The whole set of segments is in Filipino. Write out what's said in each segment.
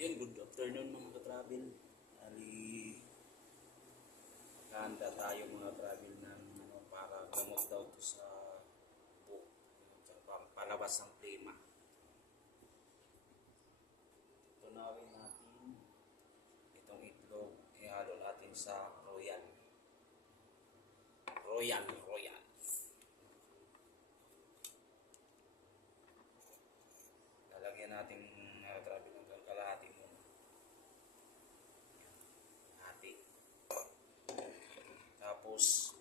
Yun, good afternoon mga ka-travel. Ali, kanda tayo mga travel ng ano, para gamot daw to sa. Para palabas ang klima. Tunawin natin itong itlog. Ihalo natin sa royal. Royal, royal. Lalagyan natin mga travel ng kalahati muna. Hati. Tapos,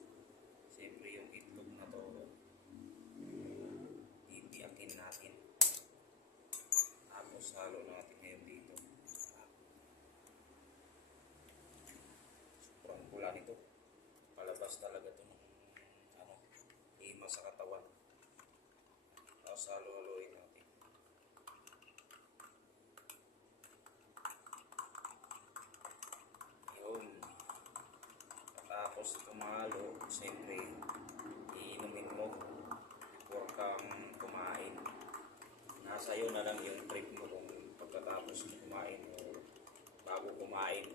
siyempre yung itlog na to, titiakin natin. Tapos, halo natin ngayon dito. Sobrang pula nito. Palabas talaga to ng ano, hima sa katawan. Tapos, halo-haloin natin. Yun. Tapos tumalo, siyempre, iinumin mo before kang kumain. Nasa iyo na lang yung trip mo kung pagkatapos mo kumain o bago kumain.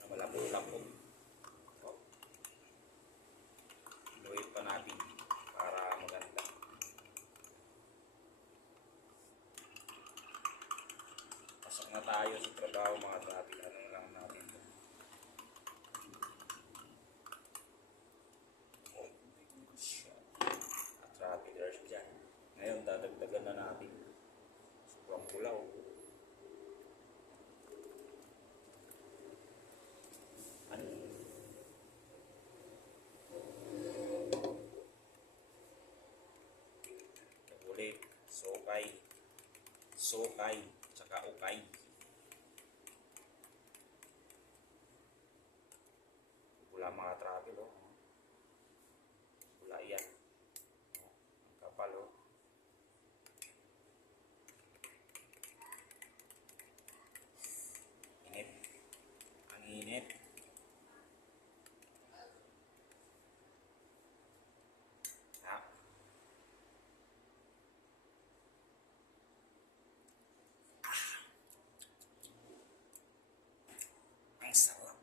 Na malabo-labo. Oh. Inuit pa natin para maganda. Pasok na tayo sa trabaho mga traffic. Ano lang natin to. Oh, shit. At travelers dyan. Ngayon, dadagdagan na natin. Sobrang pulaw. Ano? Kabuli, sokay, sokay, tsaka ukay. Pula mga travel, oh. Pula yan. Oh, ang kapal, oh. Init. Ang init. Ha? Ang sarap.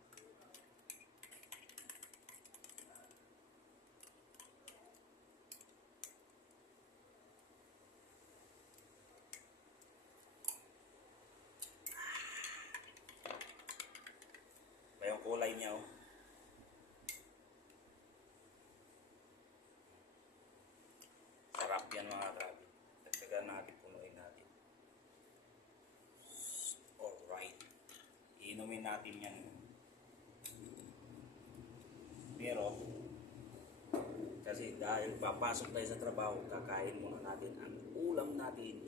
Ba yung kulay niya oh. Sarap yan mga grabe. Dagdagan natin, punuin natin. Alright. Iinumin natin yan. Pero, kasi dahil papasok tayo sa trabaho, kakain muna natin ang ulam natin.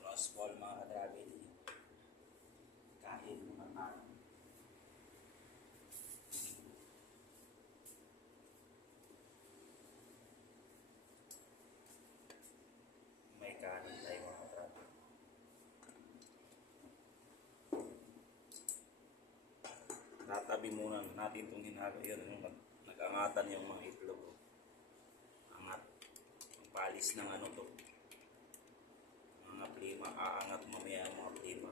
Cross ball mga kadrabi. Kain muna tayo. May kanin tayo mga kadrabi. Tatabi muna natin itong hinalo. Yun, yung nag- nag-angatan yung mga itlog. oh. Angat. Ang palis ng ano to. Mga plima. Aangat mamaya ang mga plima.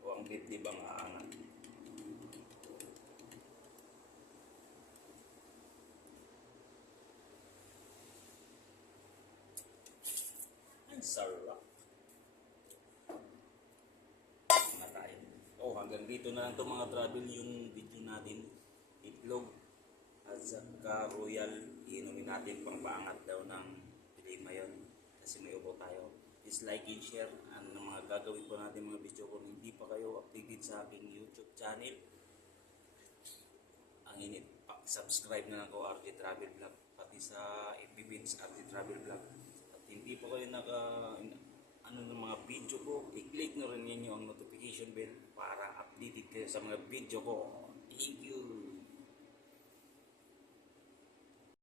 O ang dibdib ang aangat. Sarap. na tayo. Oh, hanggang dito na lang to mga travel yung video natin. Itlog at saka royal. Iinumin natin pang paangat daw ng lima yun. Kasi may ubo tayo. Please like and share ang mga gagawin po natin mga video kung hindi pa kayo updated sa aking YouTube channel. Ang init, subscribe na lang ko RJ Travel Vlog pati sa FB Beans RJ Travel Vlog. Hindi pa kayo naka ano ng mga video ko, i-click na rin ninyo ang notification bell para updated kayo sa mga video ko. Thank you.